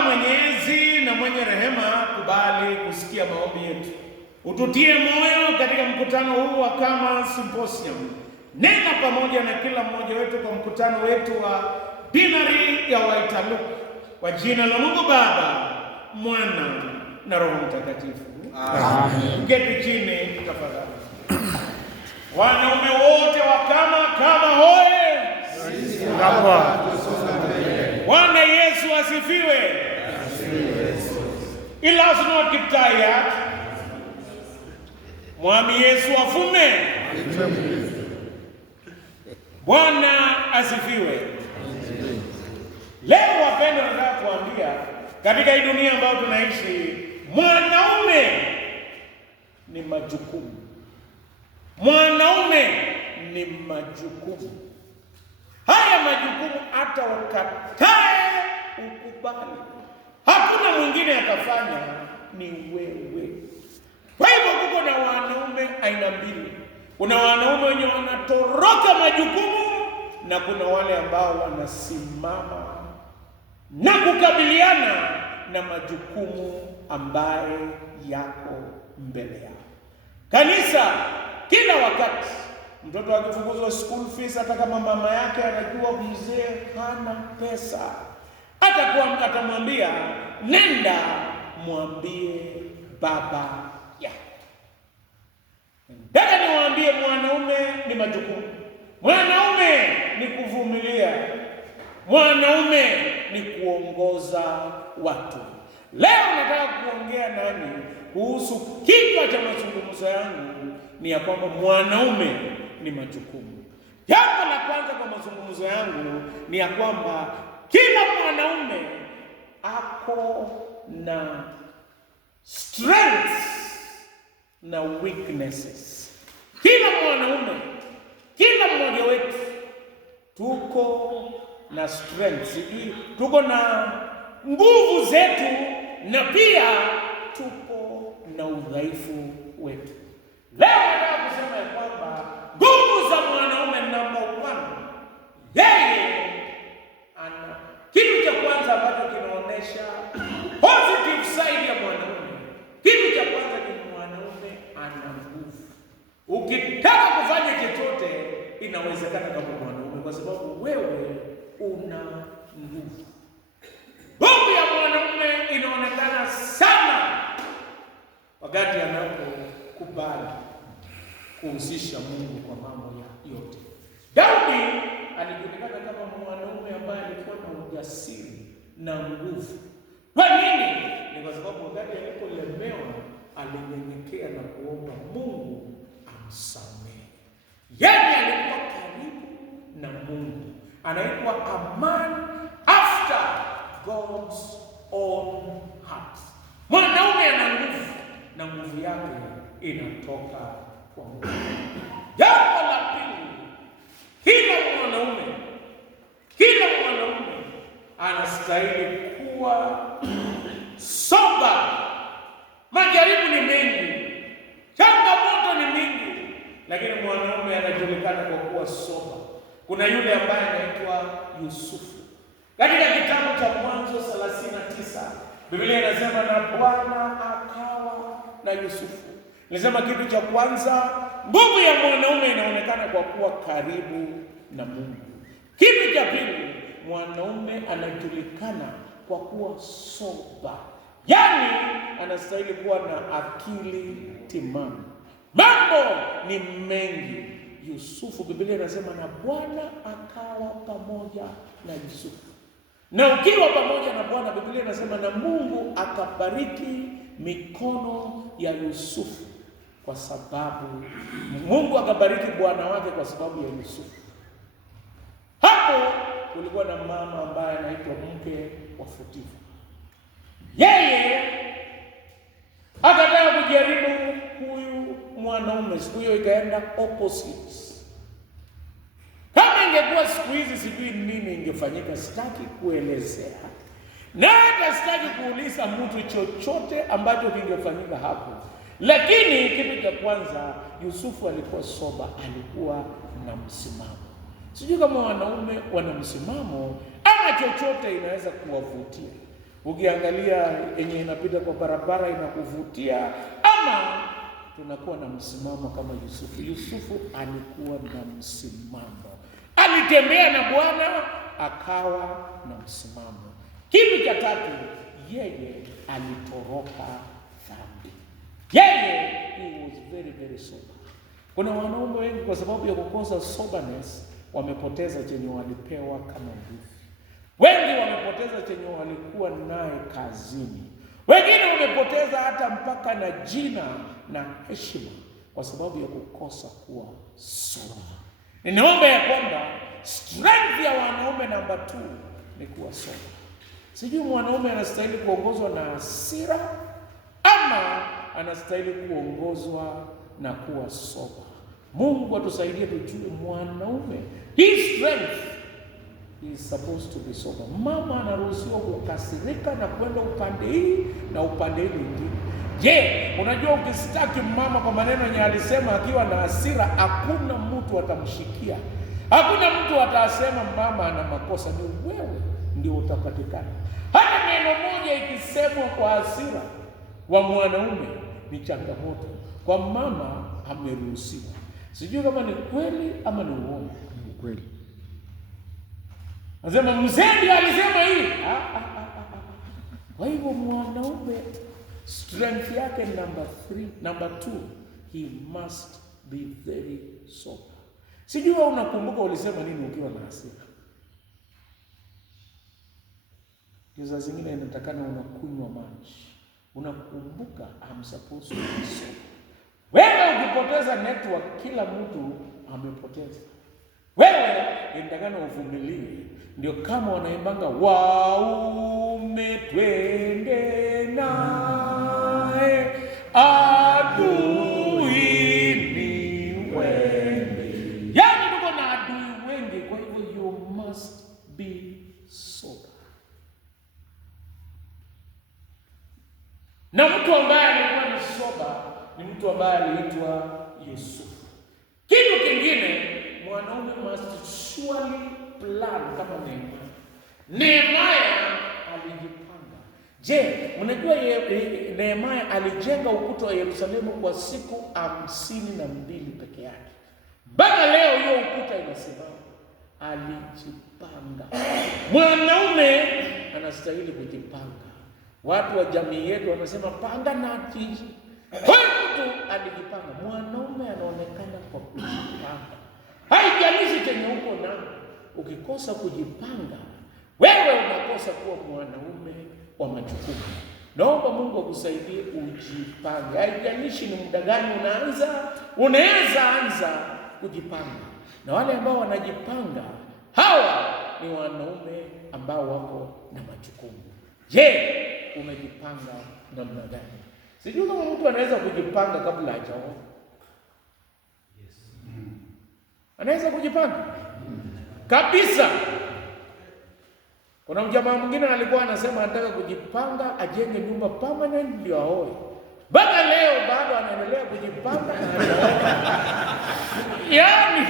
Baba mwenyezi na mwenye rehema, kubali kusikia maombi yetu. Ututie moyo katika mkutano huu wa Kama Symposium. Nena pamoja na kila mmoja wetu kwa mkutano wetu wa Dinari ya Waitaluka. Kwa jina la Mungu Baba, Mwana na Roho Mtakatifu. Amen. Keti chini tafadhali. Wanaume wote wa Kama hoye! Bwana Yesu asifiwe. Ila usinot kiptayat. Mwami Yesu afume. Bwana asifiwe. Leo wapendwa, nataka kuambia katika hii dunia ambayo tunaishi, mwanaume ni majukumu. Mwanaume ni majukumu. Haya majukumu hata ukatae ukubali, hakuna mwingine atafanya, ni wewe. Kwa hivyo kuko na wanaume aina mbili. Kuna wanaume wenye wanatoroka majukumu na kuna wale ambao wanasimama na kukabiliana na majukumu ambaye yako mbele yao. Kanisa, kila wakati mtoto akifukuzwa school fees, hata kama mama yake anajua mzee hana pesa, atamwambia nenda mwambie baba yako. Nataka niwaambie, mwanaume ni majukumu. Mwanaume ni kuvumilia. Mwanaume ni kuongoza watu. Leo nataka kuongea nani kuhusu kichwa cha mazungumzo yangu ni ya kwamba mwanaume ni majukumu. Jambo la kwanza kwa mazungumzo yangu ni ya kwamba kila mwanaume ako na strengths na weaknesses. Kila mwanaume, kila mmoja wetu tuko na strengths, tuko na nguvu zetu na pia tuko na udhaifu wetu. Leo nataka kusema ya kwamba nguvu za mwanaume number 1, yeye ana kitu cha kwanza ambacho kinaonyesha positive side ya mwanaume. Kitu cha kwanza ni mwanaume ana nguvu. Ukitaka kufanya chochote inawezekana kama mwanaume, kwa sababu wewe una nguvu. Nguvu ya mwanaume inaonekana sana wakati anapokubali kuhusisha Mungu kwa mambo yote. Daudi alijulikana kama mwanaume ambaye alikuwa na ujasiri na nguvu. Kwa nini? Ni kwa sababu wakati alipolemewa alinyenyekea na kuomba Mungu amsamehe. Yeye alikuwa karibu na Mungu. Anaitwa a man after God's own heart. Mwanaume ana nguvu na nguvu yake inatoka kwa Mungu. Jambo la pili, kila mwanaume anastahili kuwa sober. Majaribu ni mengi, changamoto ni mingi, lakini mwanaume anajulikana kwa kuwa sober. Kuna yule ambaye anaitwa Yusufu. Katika kitabu cha Mwanzo 39, Biblia inasema na Bwana akawa na Yusufu. Inasema kitu cha kwanza, nguvu ya mwanaume inaonekana kwa kuwa karibu na Mungu. Kitu cha pili, mwanaume anajulikana kwa kuwa sober. Yaani anastahili kuwa na akili timamu. Mambo ni mengi. Yusufu, Biblia inasema na Bwana akawa pamoja na Yusufu. Na ukiwa pamoja na Bwana, Biblia inasema na Mungu akabariki mikono ya Yusufu, kwa sababu Mungu akabariki bwana wake kwa sababu ya Yusufu. Hapo kulikuwa na mama ambaye anaitwa mke wa Potifa. Yeye akataka kujaribu huyu mwanaume, siku hiyo ikaenda opposite. Kama ingekuwa siku hizi sijui nini ingefanyika, sitaki kuelezea. Na hata sitaki kuuliza mtu chochote ambacho kingefanyika hapo. Lakini kitu cha kwanza, Yusufu alikuwa soba, alikuwa na msimamo. Sijui kama wanaume wana msimamo ama chochote inaweza kuwavutia. Ukiangalia yenye inapita kwa barabara inakuvutia, ama tunakuwa na msimamo kama Yusufu. Yusufu alikuwa na msimamo, alitembea na Bwana akawa na msimamo. Kitu cha tatu, yeye alitoroka dhambi. Yeye he was very very sober. Kuna wanaume wengi kwa sababu ya kukosa soberness wamepoteza chenye walipewa kama urithi. Wengi wamepoteza chenye walikuwa naye kazini. Wengine wamepoteza hata mpaka na jina na heshima kwa sababu ya kukosa kuwa sober. Ninaomba ya kwamba strength ya wanaume namba 2 ni kuwa sober. Sijui mwanaume anastahili kuongozwa na hasira ama anastahili kuongozwa na kuwa sober. Mungu atusaidie tujue mwanaume, his strength is supposed to be sober. Mama anaruhusiwa kukasirika na kwenda upande hii na upande hii mwingine. Je, unajua ukistaki mama kwa maneno yenye alisema akiwa na hasira, hakuna mtu atamshikia. Hakuna mtu atasema mama ana makosa, ni wewe ndio utapatikana. Hata neno moja ikisemwa kwa hasira wa mwanaume ni changamoto. Kwa mama ameruhusiwa. Sijui kama ni kweli ama ni uongo. Ni kweli. Anasema mzee alisema hii. Kwa hivyo mwanaume strength yake number 2, he must be very sober. Sijui unakumbuka ulisema nini ukiwa na hasira. Kiza zingine inatakana unakunywa maji. Unakumbuka I'm supposed to be sober. Wewe ukipoteza network, kila mtu amepoteza. Wewe inatakana uvumilie. Ndio kama wanaimbanga waume twende naye adui ni wengi. Yaani tuko na adui wengi, kwa hivyo you must be sober. Na mtu ambaye alikuwa ni sober ni mtu ambaye aliitwa Yusufu. Kitu kingine, mwanaume must surely plan kama Nehemia. Nehemia alijipanga. Je, unajua Nehemia alijenga ukuta wa Yerusalemu kwa siku 52 peke yake. Mpaka leo hiyo ukuta inasimama. Alijipanga. Mwanaume anastahili kujipanga. Watu wa jamii yetu wanasema panga na tiji. Kwa mtu alijipanga. Mwanaume anaonekana kwa kujipanga. Haijalishi chenye uko na ukikosa kujipanga, wewe unakosa kuwa mwanaume wa majukumu. Naomba Mungu akusaidie ujipange. Haijalishi ni muda gani unaweza anza kujipanga. Na wale ambao wanajipanga, hawa ni wanaume ambao wako na majukumu. Je, umejipanga namna gani? Sijui kama mtu anaweza kujipanga kabla hajaoa. Anaweza kujipanga kabisa. Kuna mjamaa mwingine alikuwa anasema anataka kujipanga ajenge nyumba permanent ndio aoe. Mpaka leo bado anaendelea kujipanga na anaoa. Yaani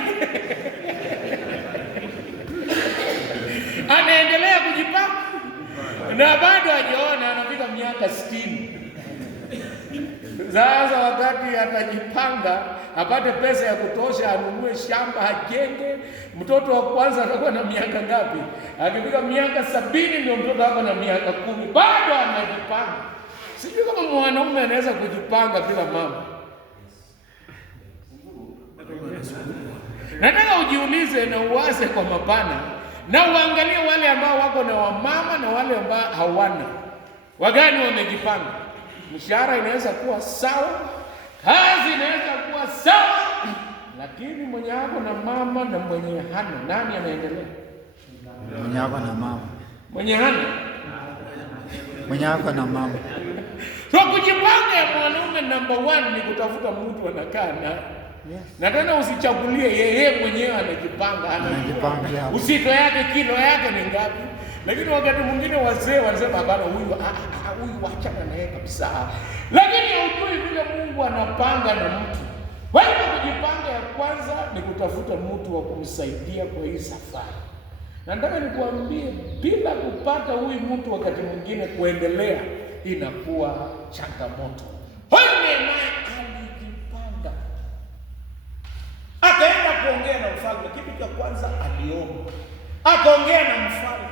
anaendelea kujipanga na bado hajaona, anafika miaka 60. Sasa wakati atajipanga apate pesa ya kutosha anunue shamba ajenge, mtoto wa kwanza atakuwa na miaka ngapi? Akifika miaka 70 ndio mtoto wako na miaka 10, bado anajipanga. Sijui kama mwanaume anaweza kujipanga bila mama. Nataka ujiulize na uwaze kwa mapana na uangalie wale ambao wako na wamama na wale ambao hawana. Wagani wamejipanga? Mshahara inaweza kuwa sawa, kazi inaweza kuwa sawa, lakini mwenye wako na mama na mwenye hana, nani anaendelea? Mwenye wako na mama. Mwenye hana? Mwenye wako na mama. So kujipanga ya mwanaume number 1 ni kutafuta mtu anakaa naye. Yes. Na tena usichagulie yeye mwenyewe anajipanga, anajipanga. Usito yake kilo yake ni ngapi? Lakini wakati mwingine wazee wanasema hapana, huyu wachana naye kabisa. Lakini hujui vile Mungu anapanga na mtu. Kwa hivyo kujipanga ya kwanza ni kutafuta mtu wa kumsaidia kwa hii safari. Nataka nikuambie, bila kupata huyu mtu wakati mwingine kuendelea inakuwa changamoto. Huyu Nehemia alijipanga, akaenda kuongea na mfalme. Kitu cha kwanza aliomba, akaongea na mfalme,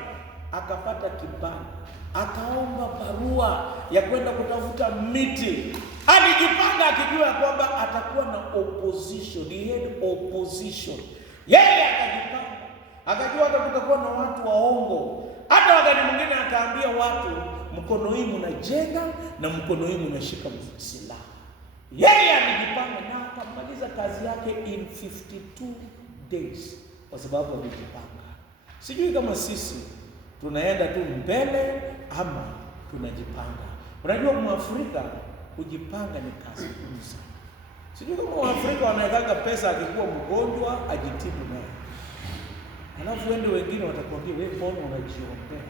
akapata kibali, akaomba barua ya kwenda kutafuta miti. Alijipanga akijua kwamba atakuwa na opposition, he had opposition. Yeye akajipanga, akajua hata kutakuwa na watu waongo. Hata wakati mwingine akaambia watu, mkono hii mnajenga na mkono hii mnashika silaha. Yeye alijipanga na akamaliza kazi yake in 52 days kwa sababu alijipanga. Sijui kama sisi tunaenda tu mbele ama tunajipanga. Unajua Mwafrika kujipanga ni kazi ngumu sana. Sijui kama Waafrika wanaweka pesa akikuwa mgonjwa ajitibu naye. Alafu wengine watakwambia wewe mbona unajiombea?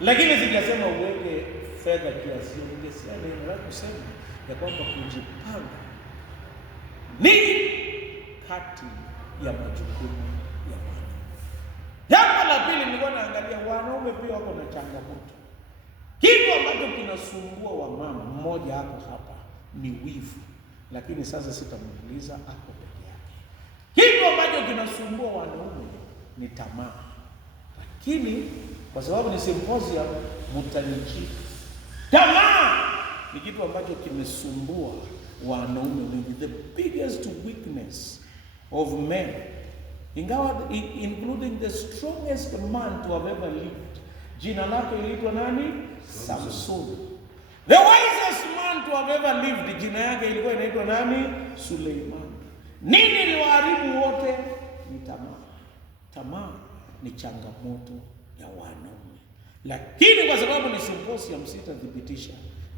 Lakini sijasema uweke fedha kiasi hiyo, ningesema kusema ya kwamba kujipanga ni kati ya majukumu ya wanaume. Jambo la pili nilikuwa naangalia, wanaume pia wako na changamoto. Kitu ambacho kinasumbua wamama, mmoja hapo hapa ni wivu, lakini sasa sitamuuliza hapo peke yake. Kitu ambacho kinasumbua wanaume ni tamaa, lakini kwa sababu ni symposium mtanijibu. Tamaa ni kitu ambacho kimesumbua wanaume wengi, the biggest weakness of men, ingawa including the strongest man to have ever lived. Jina lake iliitwa nani? Samson. The wisest man to have ever lived, jina yake ilikuwa inaitwa nani? Suleiman. Nini liwaharibu wote? Ni tamaa. Tamaa ni changamoto ya wanaume, lakini kwa sababu ni symposium sitathibitisha.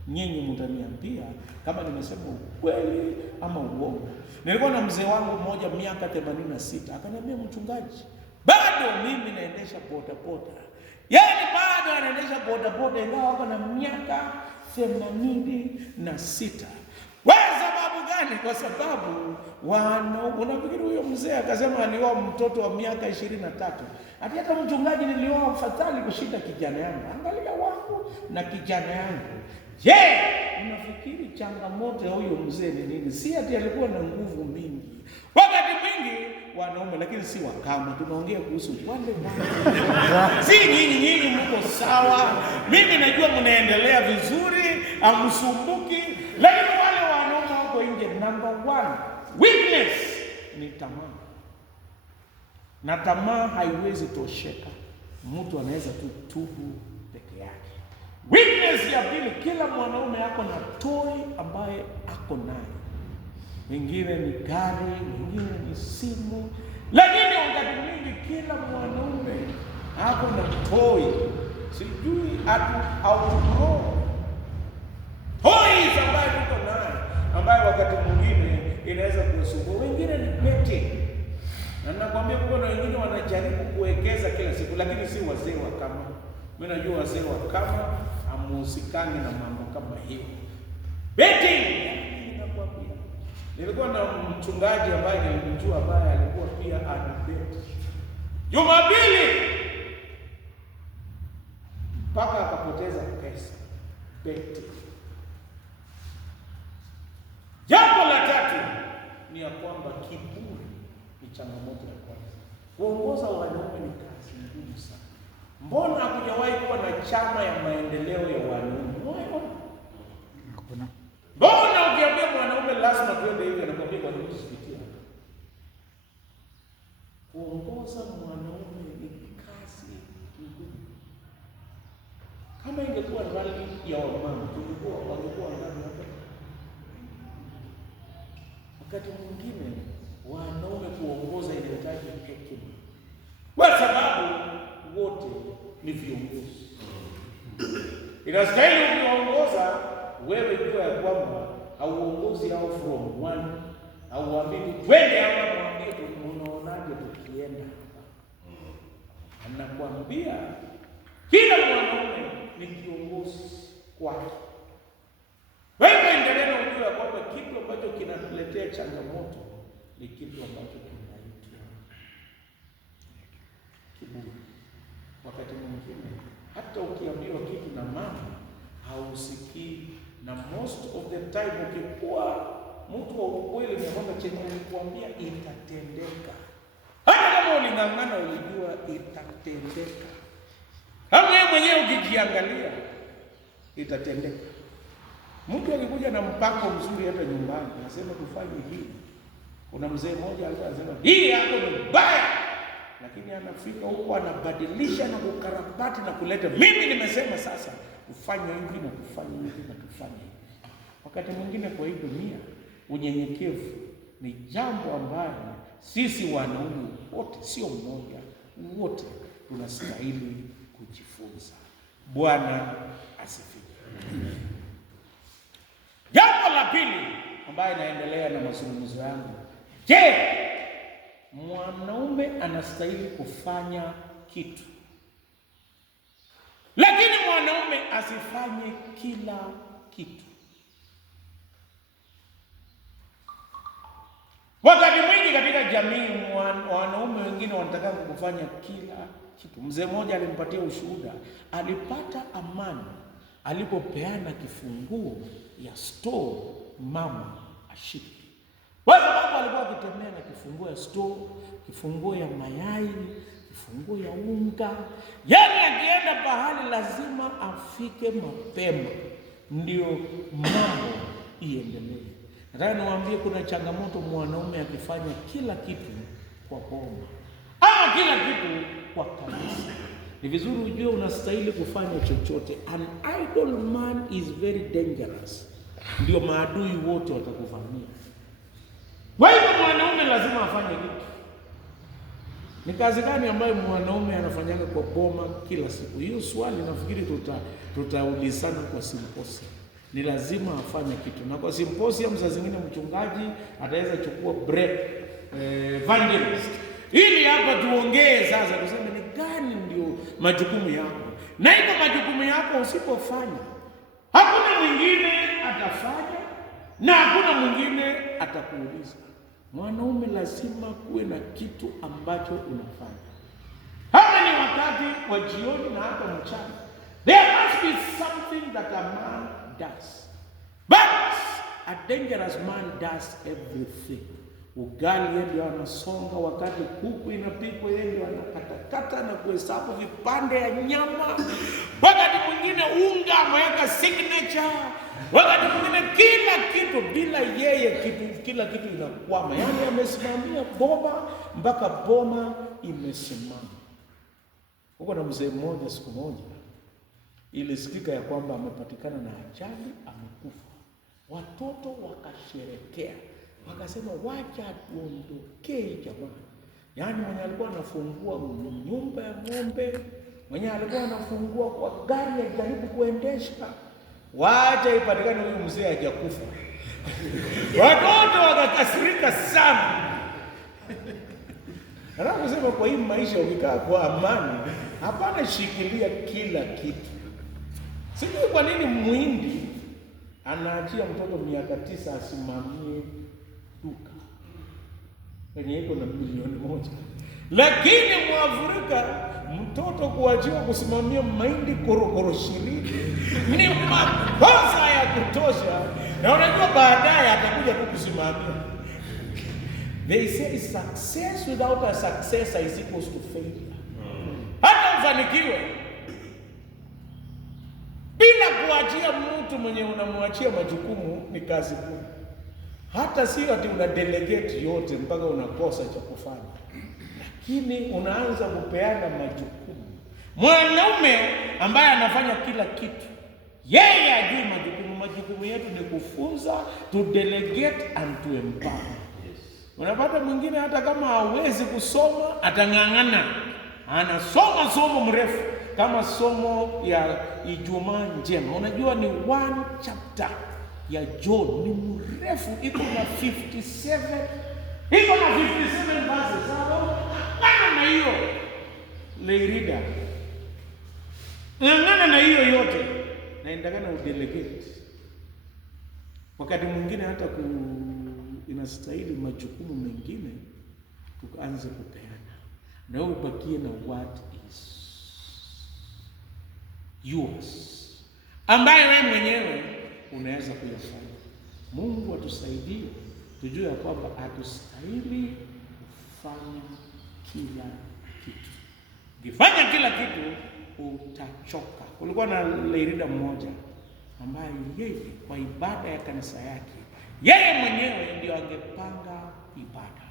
Nyinyi mtaniambia kama nimesema ukweli ama uongo. Nilikuwa na mzee wangu mmoja miaka 86, akaniambia, mchungaji, bado mimi naendesha bodaboda. Yaani bado anaendesha bodaboda ingawa wako na miaka 86. Wewe sababu gani? Kwa sababu unafikiri huyo mzee akasema alioa mtoto wa miaka 23. Hata mchungaji, nilioa afadhali kushinda kijana yangu. Angalia wangu na kijana yangu. Je, unafikiri changamoto ya huyo mzee ni nini? Si ati alikuwa na nguvu mingi. Wakati mwingi wanaume, lakini si wakama, tunaongea kuhusu wale bwana. Si nyinyi mko sawa. Mimi najua mnaendelea vizuri, amsumbuki, lakini wale wanaume wako nje. Number 1 weakness ni tamaa. Na tamaa haiwezi tosheka. Mtu anaweza tu tubu peke yake. Weakness ya pili, kila mwanaume ako na toy ambaye ako naye. Wengine ni gari, wengine ni simu, lakini wakati mwingi kila mwanaume ako na toy. Sijui au toys ambaye tuko naye, ambaye wakati mwingine inaweza kusumbua. Wengine ni betting. Na nakwambia kuna wengine wanajaribu kuwekeza kila siku, lakini si wazee wa kama. Mimi najua wazee wa kama amuhusikani na mambo kama hiyo. Betting. Ninakwambia, nilikuwa na mchungaji ambaye nilimjua, ambaye alikuwa pia anabet. Jumapili mpaka akapoteza pesa betting. Jambo la tatu ni ya kwamba kiburi ni changamoto ya kwanza. Kuongoza wanaume ni kazi ngumu sana. Mbona hakujawahi kuwa na chama ya maendeleo ya wanaume? Hakuna. Mbona ukiambia mwanaume lazima tuende hivi, anakuambia kwa nini tusipitie? Kuongoza mwanaume ni kazi ngumu. Kama ingekuwa rali ya wamama, wangekuwa ngapi hapa? Wakati mwingine wanaume kuongoza inahitaji hekima, kwa sababu wote ni viongozi. Inastahili ukiongoza wewe jua ya kwamba hauongozi hao from one, hauamini twende hapa mwambie tunaonaje tukienda hapa. Anakuambia kila mwanaume ni kiongozi kwake. Wewe endelea na ujue kwamba kitu ambacho kinatuletea changamoto ni kitu ambacho kinaitwa kiburi. Wakati mwingine hata ukiambiwa kitu na mama hausikii, na most of the time ukikuwa mtu wa ukweli ni kwamba chenye nikuambia itatendeka. Hata kama uling'ang'ana, ulijua itatendeka. Kama wewe mwenyewe ukijiangalia itatendeka. Mtu akikuja na mpango mzuri hata nyumbani, anasema tufanye hii. Kuna mzee mmoja alikuwa anasema hii hapo ni mbaya, lakini anafika huko anabadilisha na kukarabati na kuleta, mimi nimesema sasa tufanye hivi na tufanye hivi na tufanye hivi. Wakati mwingine kwa hii dunia unyenyekevu ni jambo ambalo sisi wanaume wote, sio mmoja, wote tunastahili kujifunza. Bwana asifiwe. Jambo la pili ambayo inaendelea na mazungumzo yangu, je, mwanaume anastahili kufanya kitu, lakini mwanaume asifanye kila kitu. Wakati mwingi katika jamii wanaume wengine wanataka kufanya kila kitu. Mzee mmoja alimpatia ushuhuda, alipata amani alipopeana kifunguo ya store mama ashike. Kwa sababu alikuwa akitembea na kifunguo ya store, kifunguo ya mayai, kifunguo ya unga. Yaani akienda bahali lazima afike mapema ndio mambo iendelee. Nataka niwaambie kuna changamoto mwanaume akifanya kila kitu kwa boma ama kila kitu kwa kanisa. Ni vizuri ujue unastahili kufanya chochote. An idle man is very dangerous. Ndio maadui wote watakuvamia. Kwa hivyo mwanaume lazima afanye kitu. Ni kazi gani ambayo mwanaume anafanyanga kwa boma kila siku? Hiyo swali nafikiri tutaulizana kwa simposia. Ni lazima afanye kitu. Na kwa simposia msa zingine mchungaji ataweza chukua break evangelist ili hapa tuongee sasa, tuseme ni gani ndio majukumu yako. Na hiyo majukumu yako usipofanya, hakuna mwingine atafanya na hakuna mwingine atakuuliza. Mwanaume lazima kuwe na kitu ambacho unafanya. Hata ni wakati wa jioni na hata mchana. There must be something that a man does. But a dangerous man does everything. Ugali ndio anasonga, wakati kuku inapikwa yeye ndio anakatakata na kuhesabu vipande ya nyama. Wakati mwingine unga ameweka signature. Wakati mwingine kila kitu bila yeye kila kitu inakwama. Yaani amesimamia boma mpaka boma imesimama. Huko na mzee mmoja siku moja ilisikika ya kwamba amepatikana na ajali, amekufa. Watoto wakasherekea. Wakasema wacha tuondokee jamaa. Yaani mwenye alikuwa anafungua nyumba ya ng'ombe, mwenye alikuwa anafungua kwa gari ajaribu kuendesha, wacha ipatikane huyu mzee hajakufa. Watoto wakakasirika sana. Nataka kusema kwa hii maisha ukikaa kwa amani, hapana shikilia kila kitu. Sijui kwa nini Muhindi anaachia mtoto miaka 9 asimamie duka kwenye iko na milioni 1, lakini Mwafrika mtoto kuachiwa kusimamia mahindi korokoro 20 ni makosa ya kutosha, na unajua baadaye atakuja kukusimamia. They say success without a successor is equals to failure. Hata ufanikiwe bila kuachia mtu mwenye unamwachia majukumu ni kazi ngumu. Hata sio ati una delegate yote mpaka unakosa cha kufanya, lakini unaanza kupeana majukumu. Mwanaume ambaye anafanya kila kitu, yeye ajui majukumu. Majukumu yetu ni kufunza, to delegate and to empower. Unapata mwingine hata kama hawezi kusoma atang'ang'ana, anasoma somo mrefu kama somo ya Ijumaa Njema. Unajua ni 1 chapter ya John, ni mrefu, iko na 57 verses. Ng'ang'ana na hiyo leirida, ng'ang'ana na hiyo yote, na indagana udelegate. Wakati mwingine hata inastahili majukumu mengine tukaanze kupeana, na wewe ubakie na what is. yours, ambayo wewe mwenyewe unaweza kuyafanya. Mungu atusaidie tujue ya kwamba hatustahili kufanya kila kitu. Ukifanya kila kitu utachoka. Kulikuwa na leader mmoja ambaye yeye kwa ibada ya kanisa yake, yeye mwenyewe ndio angepanga ibada,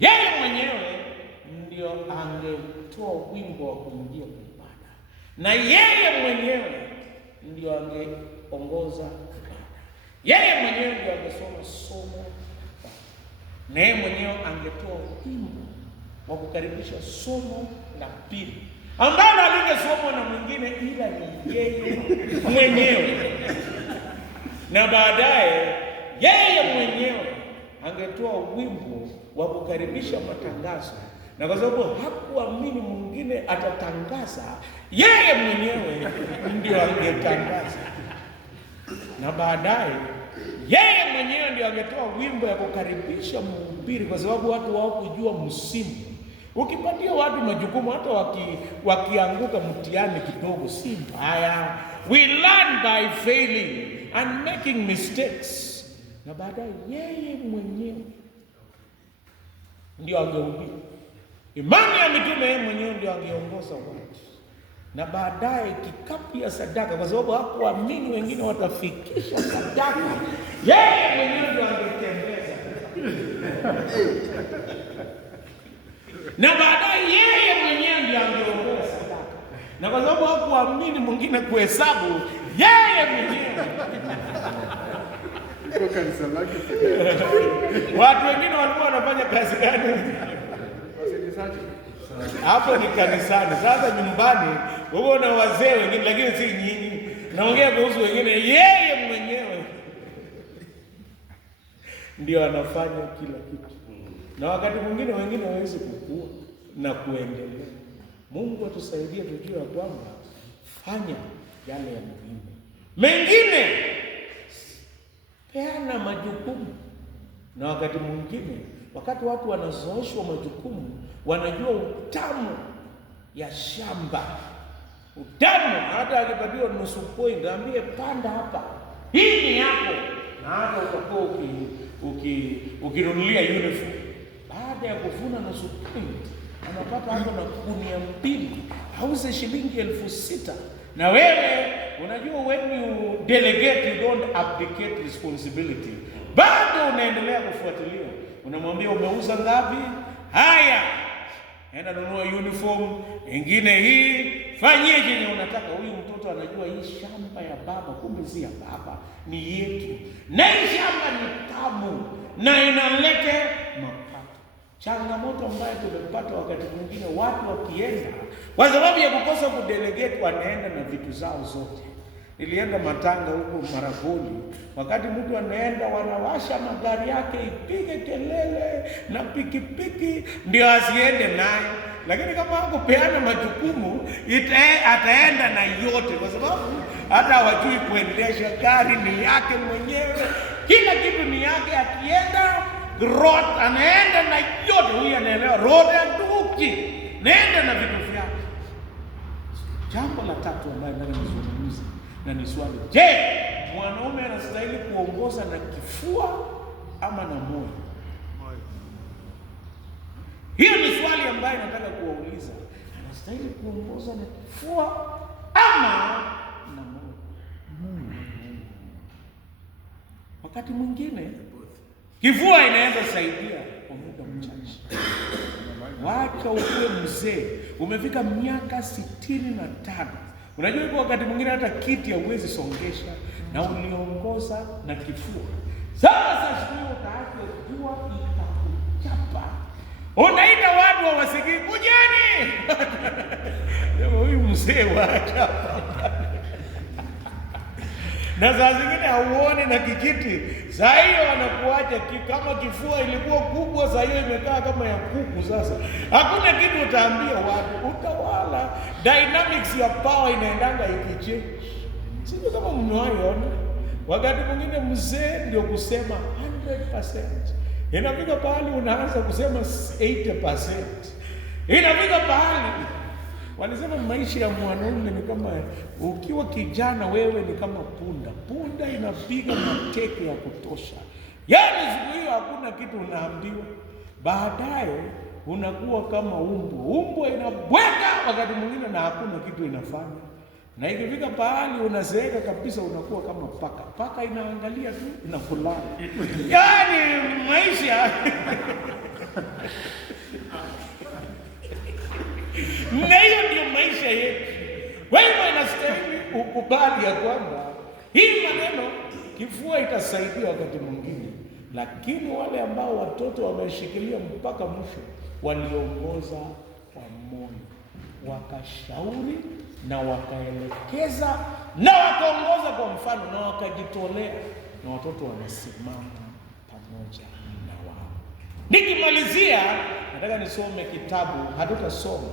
yeye mwenyewe ndio angetoa wimbo wa kuingia kwa ibada, na yeye mwenyewe ndio angeongoza ibada, yeye mwenyewe ndio angesoma somo, na yeye mwenyewe angetoa wimbo wa kukaribisha somo la pili ambalo alingesomwa na mwingine ila ni yeye mwenyewe. Na baadaye yeye mwenyewe angetoa wimbo wa kukaribisha matangazo, na kwa sababu hakuamini mwingine atatangaza, yeye mwenyewe ndio angetangaza. Na baadaye yeye mwenyewe ndio angetoa wimbo ya kukaribisha mhubiri, kwa sababu watu hawakujua msimu. Ukipatia watu majukumu, hata wakianguka mtihani kidogo si mbaya. We learn by failing and making mistakes. Na baadaye yeye mwenyewe ndio angehubiri. Imani ya mitume yeye mwenyewe ndio angeongoza watu. Na baadaye kikapu ya sadaka, kwa sababu hakuamini wengine watafikisha sadaka, yeye mwenyewe ndio angetembeza. Na baadaye yeye mwenyewe ndiye angeongoza sadaka, na kwa sababu hakuamini mwingine kuhesabu, yeye mwenyewe iko kanisa lake. Watu wengine walikuwa wanafanya kazi gani? Hapo ni kanisani. Sasa nyumbani wewe na wazee wengine, lakini si nyinyi. Naongea kuhusu wengine, yeye mwenyewe ndio anafanya kila kitu. Na wakati mwingine wengine hawezi kukua na kuendelea. Mungu atusaidie tujue kwamba fanya yale ya muhimu. Mengine peana majukumu. Na wakati mwingine, wakati watu wanazoeshwa majukumu, wanajua utamu ya shamba. Utamu, hata akipatiwa nusu point, ambie panda hapa, hii ni yako. Na hata utakuwa ukinunulia uniform. Baada ya kuvuna nusu point, anapata hapo na gunia 2, hauze shilingi 6,000. Na wewe unajua, when you delegate you don't abdicate responsibility. Bado unaendelea kufuatilia. Unamwambia umeuza ngapi? Haya, enda nunua uniform ingine, hii fanyie chenye unataka. Huyu mtoto anajua hii shamba ya baba, kumbe si ya baba, ni yetu. Na hii shamba ni tamu na inaleta mapato. Changamoto ambayo tumepata wakati mwingine, watu wakienda kwa sababu ya kukosa kudelegate, wanaenda na vitu zao zote. Nilienda matanga huko Maragoli, wakati mtu anaenda wanawasha magari yake ipige kelele na pikipiki ndio asiende nayo, lakini kama hakupeana majukumu ataenda na yote, kwa sababu hata hawajui kuendesha gari, ni yake mwenyewe, kila kitu ni yake. Akienda road anaenda na yote, huyu anaelewa road ya duki, naenda na vitu vyake. Jambo la tatu ambalo ninazungumza na ni swali, je, mwanaume anastahili kuongoza na kifua ama na moyo? Hiyo ni swali ambayo nataka kuwauliza. Anastahili kuongoza na kifua ama na moyo? Wakati mwingine kifua inaweza saidia kwa muda mchache. Wacha ukuwe mzee, umefika miaka 65. Unajua kwa wakati mwingine hata kiti hauwezi songesha, na uliongoza na kifua. Sasa sio utaacha jua itakuchapa. Unaita watu wawasikii, kujeni. Huyu mzee wacha. Na saa zingine hauone na kijiti. Saa hiyo wanakuacha kama kifua ilikuwa kubwa, saa hiyo imekaa kama ya kuku. Sasa hakuna kitu utaambia watu, utawala. Dynamics ya power inaendanga ikichange. Sio kama mmewaona. Wakati mwingine mzee ndio kusema 100%. Inafika pahali unaanza kusema 80%. Inafika pahali Walisema maisha ya mwanaume ni kama, ukiwa kijana wewe ni kama punda. Punda inapiga mateke ya kutosha. Yaani siku hiyo hakuna kitu unaambiwa. Baadaye unakuwa kama umbwa. Umbwa inabweka wakati mwingine na hakuna kitu inafanya. Na ikifika pahali unazeeka kabisa unakuwa kama paka. Paka inaangalia tu inakulala. Yaani maisha na hiyo ndio maisha yetu. Wewe inastahili ukubali ya kwamba hii maneno kifua itasaidia wakati mwingine, lakini wale ambao watoto wameshikilia mpaka mwisho waliongoza kwa moyo, wakashauri na wakaelekeza na wakaongoza kwa mfano na wakajitolea, na watoto wanasimama pamoja na wao. Nikimalizia nataka nisome kitabu, hatutasoma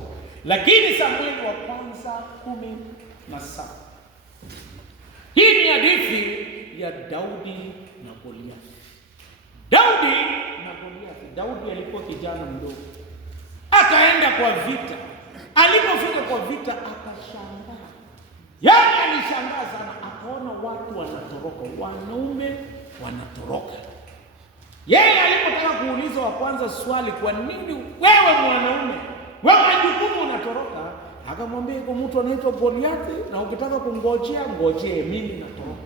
lakini Samueli wa kwanza 17. Hii ni hadithi ya Daudi na Goliathi. Daudi na Goliathi. Daudi alikuwa kijana mdogo, akaenda kwa vita. Alipofika kwa vita akashangaa. Yaani alishangaa sana, akaona watu wanatoroka, wanaume wanatoroka. Yeye alipotaka kuuliza wa kwanza swali, kwa nini wewe mwanaume wewe majukumu unatoroka? Akamwambia kwa mtu anaitwa Goliathi, na ukitaka kungojea ngojee, mimi natoroka.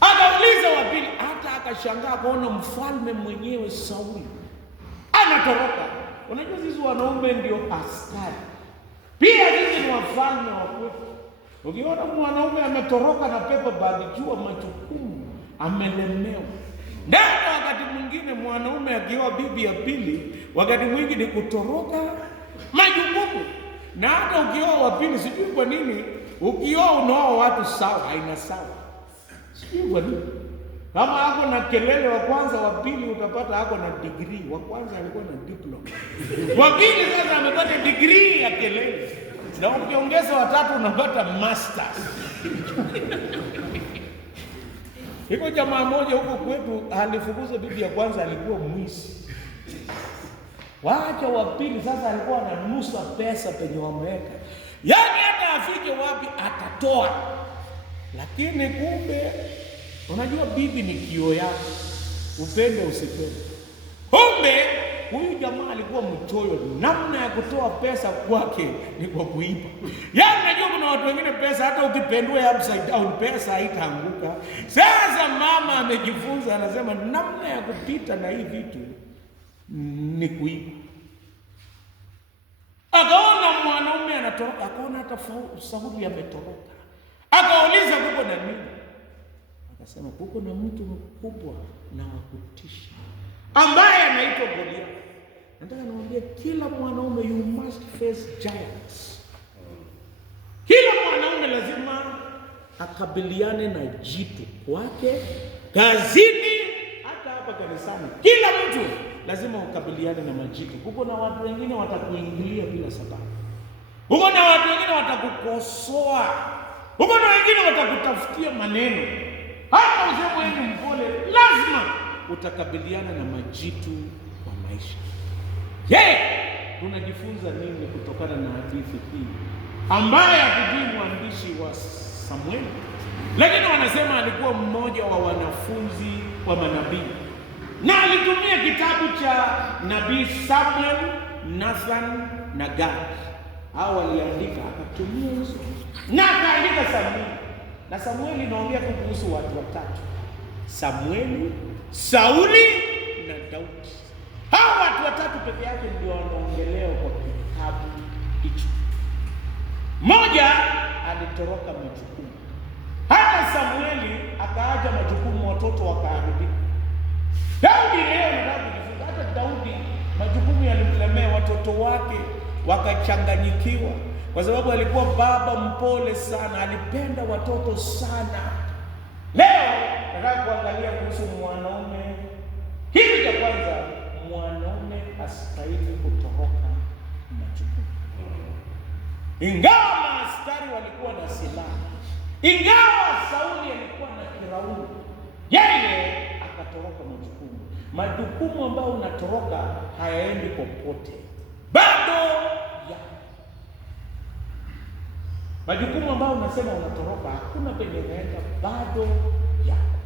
Akauliza wa pili, hata akashangaa kuona mfalme mwenyewe Sauli anatoroka. Unajua sisi wanaume ndio askari, pia sisi ni wafalme wa kwetu. Ukiona mwanaume ametoroka na pepa bagi, jua majukumu amelemewa. Ndio wakati mwingine mwanaume akioa bibi ya pili, wakati mwingine ni kutoroka majukumu. Na hata ukioa wa pili, sijui kwa nini ukioa unaoa watu sawa, haina sawa. Sijui kwa nini. Kama hako na kelele wa kwanza, wa pili utapata hako na degree. Wa kwanza alikuwa na diploma, wa pili sasa amepata degree ya kelele, na ukiongeza watatu unapata masters. Hiko jamaa moja huko kwetu alifukuza bibi ya kwanza, alikuwa mwizi. Wacha wa pili sasa alikuwa ananusa pesa penye wameweka. Yaani hata afike wapi atatoa. Lakini kumbe unajua bibi ni kioo yako, upende usipende. Kumbe huyu jamaa alikuwa mchoyo, namna ya kutoa pesa kwake ni kwa kuiba. Yaani unajua kuna watu wengine pesa hata ukipendua upside down pesa haitaanguka. Sasa mama amejifunza, anasema namna ya kupita na hii vitu ni kuiba. Akaona mwanaume anatoroka, akaona hata Sauli ametoroka. Akauliza kuko na nini? Akasema kuko na mtu mkubwa na wakutisha ambaye anaitwa Goliathi. Nataka niwaambie kila mwanaume, you must face giants. Kila mwanaume lazima akabiliane na jitu kwake, kazini, hata hapa kanisani. Kila mtu lazima ukabiliane na majitu. Kuko na watu wengine watakuingilia bila sababu. Kuko na watu wengine watakukosoa. Kuko na wengine watakutafutia maneno. Hata useme wewe ni mpole, lazima utakabiliana na majitu kwa maisha. Je, tunajifunza nini kutokana na hadithi hii ambaye hatujui mwandishi wa Samueli, lakini wanasema alikuwa mmoja wa wanafunzi wa manabii, na alitumia kitabu cha nabii Samuel, Nathan na Gad. Hao waliandika, akatumia hizo na akaandika Samueli. Na Samueli inaongea kuhusu watu watatu: Samueli, Sauli na Daudi. Hao watu watatu peke yake ndio wanaongelewa kwa kitabu hicho. Mmoja alitoroka majukumu. Hata Samueli akaacha majukumu, watoto wakaharibika. Daudi leo nataka kujifunza, hata Daudi majukumu yalimlemea, watoto wake wakachanganyikiwa, kwa sababu alikuwa baba mpole sana, alipenda watoto sana. Leo nataka kuangalia kuhusu mwanaume. Kitu cha kwanza, mwanaume astahili kutoroka majukumu. Ingawa maaskari walikuwa na silaha, ingawa Sauli alikuwa na kirauni, yeye akatoroka majukumu. Majukumu ambayo unatoroka hayaendi popote, bado ya Majukumu ambayo unasema unatoroka, hakuna penye unaenda, bado yako.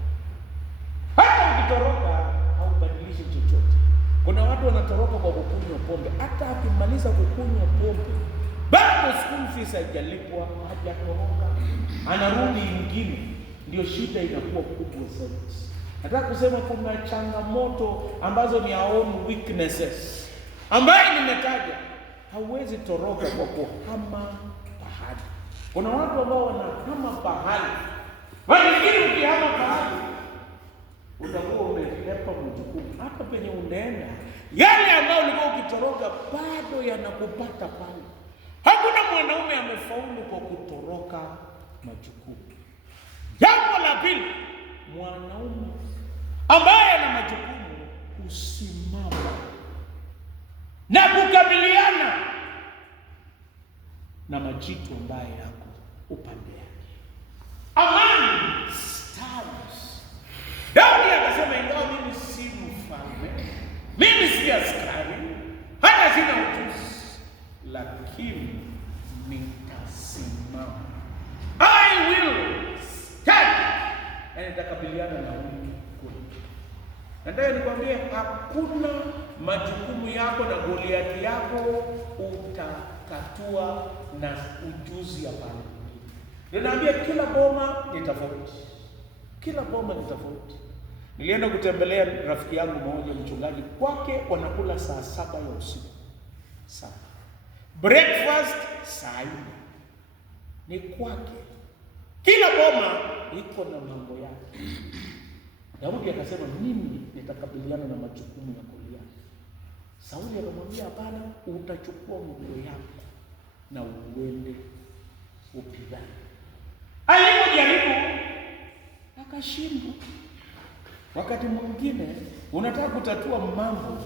Hata ukitoroka haubadilishi chochote. Kuna watu wanatoroka kwa kukunywa pombe. Hata akimaliza kukunywa pombe, bado school fees haijalipwa, hajatoroka, anarudi ingine. Ndio shida inakuwa kubwa zaidi. Nataka kusema kuna changamoto ambazo ni our own weaknesses ambaye nimetaja. Hauwezi toroka kwa kuhama pahali. Kuna watu ambao wanahama pahali. Wengine ukihama pahali utakuwa umehepa majukumu. Hata penye unaenda, yale ambayo ulikuwa ukitoroka bado yanakupata pale. Hakuna mwanaume amefaulu kwa kutoroka majukumu. Jambo la pili, mwanaume ambaye ana majukumu usimama na kukabiliana na majitu ambaye yako upande yake. Amani stands. Daudi akasema, ingawa mimi si mfalme, mimi si askari, hata sina ujuzi, lakini nitasimama. I will stand. Na nitakabiliana na huyu kule. Nataka nikwambie, hakuna majukumu yako na Goliathi yako utakatua na ujuzi hapana. Ninaambia kila boma ni tofauti. Kila boma ni tofauti. Nilienda kutembelea rafiki yangu mmoja mchungaji, kwake wanakula saa 7 ya usiku. Sawa. Breakfast saa 4. Ni kwake. Kila boma iko na mambo yake. Daudi akasema, mimi nitakabiliana na majukumu ya Goliathi. Sauli akamwambia, hapana, utachukua nguo yako na uende upigane. Alipojaribu akashindwa. Wakati mwingine unataka kutatua mambo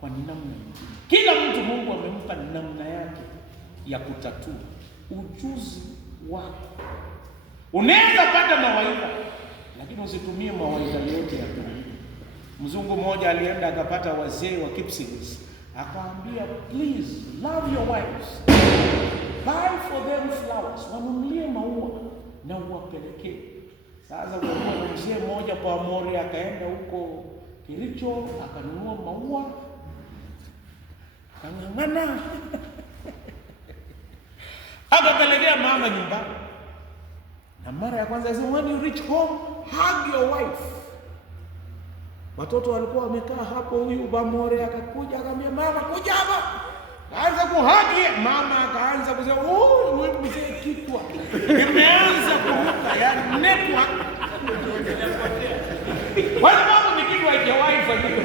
kwa namna nyingine. Kila mtu Mungu amempa namna yake ya kutatua. Ujuzi wako. Unaweza pata mawaidha, lakini usitumie mawaidha yote ya dunia. Mzungu mmoja alienda akapata wazee wa Kipsigis, akaambia, please love your wives, buy for them flowers, wanunulie maua na uwapelekee. Sasa kwa mzee mmoja kwa Amori akaenda huko Kericho akanunua maua, akang'ang'ana akapelekea mama nyumbani. Na mara ya kwanza akasema, when you reach home, hug your wife. Watoto walikuwa wamekaa hapo, huyu Bamore akakuja akamwambia, mama kuja hapa. Kaanza kuhagi, mama akaanza kusema, oh, wewe mzee kichwa imeanza kuruka, yani network. Kwa sababu ni kitu haijawahi fanyika.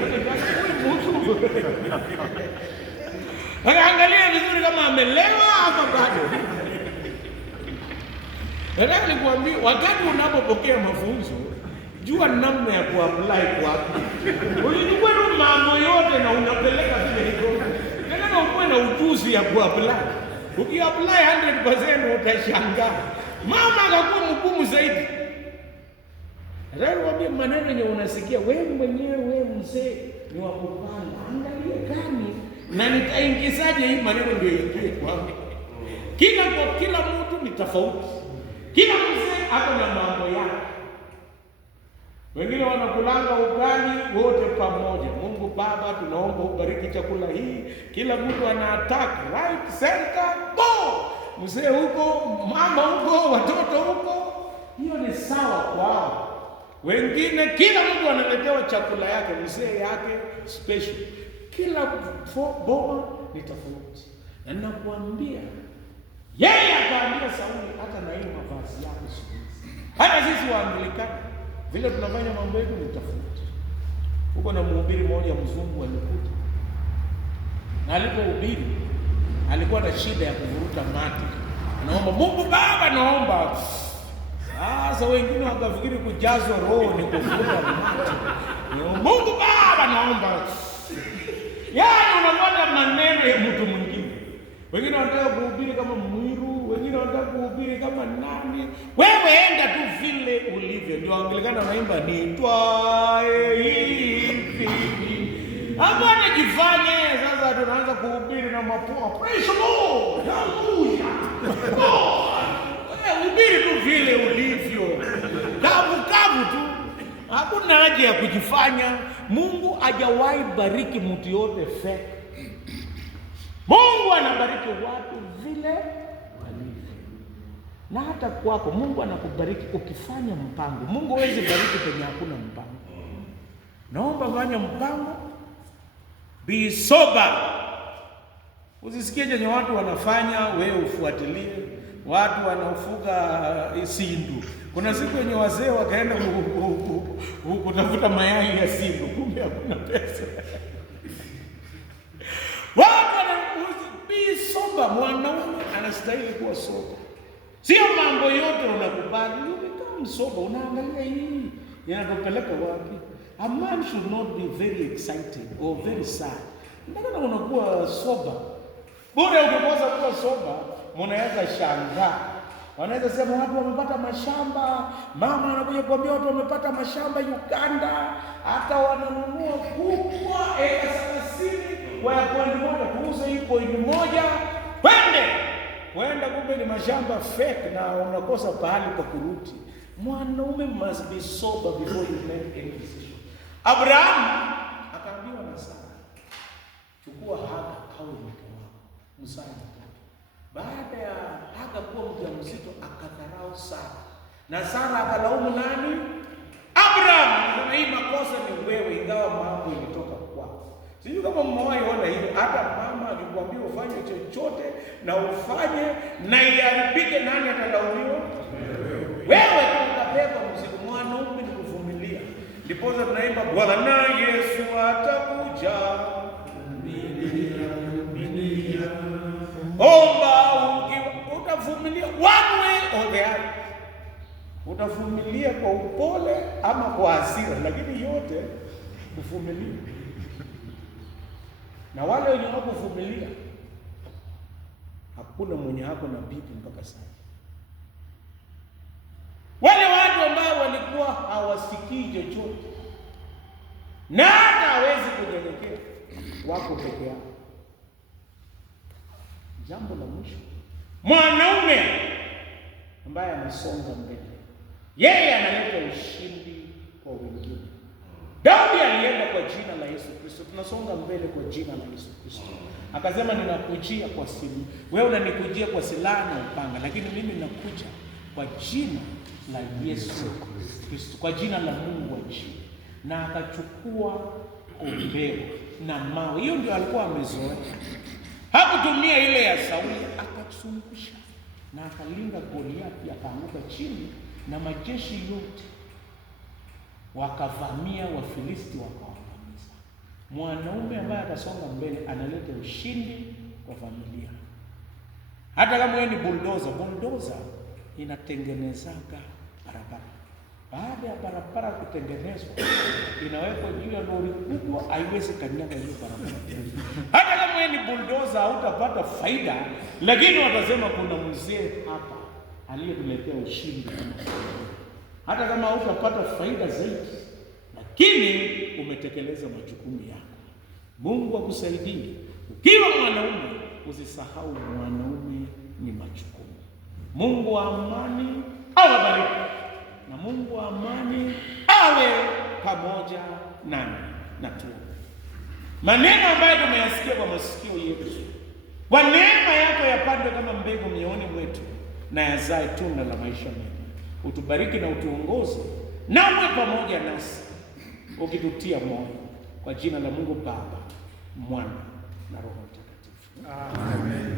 Akaangalia vizuri kama amelewa hapa bado. Nataka nikwambie, wakati unapopokea mafunzo, jua namna ya kuapply kwako. Ulichukua tu mambo yote na unapeleka vile hivyo. Nataka ukuwe na ujuzi ya kuapply. Ukiapply 100% utashangaa. Mama akakuwa mgumu zaidi. Nataka nikwambie, maneno yenye unasikia wewe mwenyewe, wewe mzee ni wa kupanga. Angalia gani na nitaingizaje hii maneno ndio ingie kwangu. Kila mtu ni tofauti. Kila mzee ako na mambo yake. Wengine wanakulanga ugali wote pamoja. Mungu Baba, tunaomba ubariki chakula hii. Kila mtu ana attack right center. Mzee huko, mama huko, watoto huko. Hiyo ni sawa kwao. Wengine kila mtu analetewa chakula yake, mzee yake special. Kila boma ni tofauti. Na nakuambia, yeye akaambia Sauli, hata na hii mavazi yako siku. Hata sisi Waanglikana vile tunafanya mambo yetu ni tofauti. Huko na mhubiri mmoja mzungu alikuja. Na alipohubiri alikuwa na shida ya kuvuruta mate. Anaomba, Mungu Baba naomba. Sasa wengine wakafikiri kujazwa roho ni kuvuruta mate. Mungu Baba naomba. Yaani unamwona maneno ya mtu mwingine. Wengine wanataka kuhubiri kama Mwiru, wengine wanataka kuhubiri kama nani. Wewe enda tu vile ulivyo. Ndio Waanglikana wanaimba nitwae hivi. Hapana jifanye sasa tunaanza kuhubiri na mapua. Praise the Lord. Hallelujah. Subiri tu vile ulivyo, kavu tu, hakuna haja ya kujifanya. Mungu hajawahi bariki mtu yote fake. Mungu anabariki watu vile walivyo, na hata kwako Mungu anakubariki ukifanya mpango. Mungu hawezi bariki penye hakuna mpango. Naomba fanya mpango, be sober. Usisikie chenye watu wanafanya wewe ufuatilie. Watu wanaofuga sindu, kuna siku wenye wazee wakaenda kutafuta mayai ya sindu, kumbe hakuna pesa. Be sober. Mwanaume anastahili kuwa sober. Sio mambo yote unakubali. Umekaa msoba, unaangalia hii yanatupeleka wapi? A man should not be very excited or very sad. Ndakana unakuwa sober. Bure ukikosa kuwa sober, mnaweza shangaa. Wanaweza sema watu wamepata mashamba. Mama anakuja kuambia watu wamepata mashamba Uganda, hata wananunua kubwa eka 30 kwa point moja, tuuze hii point moja. Kwenda kumbe ni mashamba fake na unakosa pahali pa kurudi. Mwanaume must be sober before you make any decision. Abraham akaambiwa na Sara, chukua Hagar awe mke wako, mzae mtoto. Baada ya Hagar kuwa mjamzito akadharau Sara, na Sara akalaumu nani? Abraham. Kama hii makosa ni wewe, ingawa mambo ilitoka kwako. Sijui kama mmewahi ona hiyo. Hata mama akikwambia ufanye chochote na ufanye na iharibike, nani atalaumiwa? Wewe utabeba mzigo. Mwanaume ni kuvumilia. Ndipo tunaimba Bwana Yesu atakuja. Vumilia. Omba utavumilia one way or the other. Utavumilia kwa upole ama kwa hasira, lakini yote kuvumilia. Na wale wenye hawakuvumilia, hakuna mwenye hako na bibi mpaka sasa. Wale watu ambao walikuwa hawasikii chochote na hata hawezi kunyenyekea, wako peke yao. Jambo la mwisho, mwanaume ambaye anasonga mbele, yeye analeta ushindi kwa wengine. Daudi alienda kwa jina la Yesu Kristo. Tunasonga mbele kwa jina la Yesu Kristo. Akasema ninakujia kwa simu. Wewe unanikujia kwa silaha na upanga, lakini mimi ninakuja kwa jina la Yesu Kristo, kwa jina la Mungu wa juu. Na akachukua kombeo na mawe. Hiyo ndio alikuwa amezoea. Hakutumia ile ya Sauli, akazungusha na akalinda Goliathi, akaanguka chini na majeshi yote wakavamia Wafilisti wakawangamiza. Mwanaume ambaye atasonga mbele analeta ushindi kwa familia. Hata kama wewe ni bulldozer inatengenezaga barabara. Baada ya barabara kutengenezwa, inawekwa juu ya lori kubwa, haiwezi kanyaga hiyo barabara. Hata kama wewe ni bulldozer hautapata faida, lakini watasema kuna mzee hapa aliyetuletea ushindi. Hata kama hutapata faida zaidi, lakini umetekeleza majukumu yako. Mungu akusaidie. Ukiwa mwanaume, usisahau mwanaume ni majukumu. Mungu wa amani awabariki, na Mungu wa amani awe pamoja nani. Na tuombe. Maneno ambayo tumeyasikia kwa masikio yetu, kwa neema yako yapande kama mbegu mioyoni mwetu, na yazae tunda la maisha mema. Utubariki na utuongoze, na uwe pamoja nasi ukitutia moyo, kwa jina la Mungu Baba, Mwana na Roho Mtakatifu. Amen.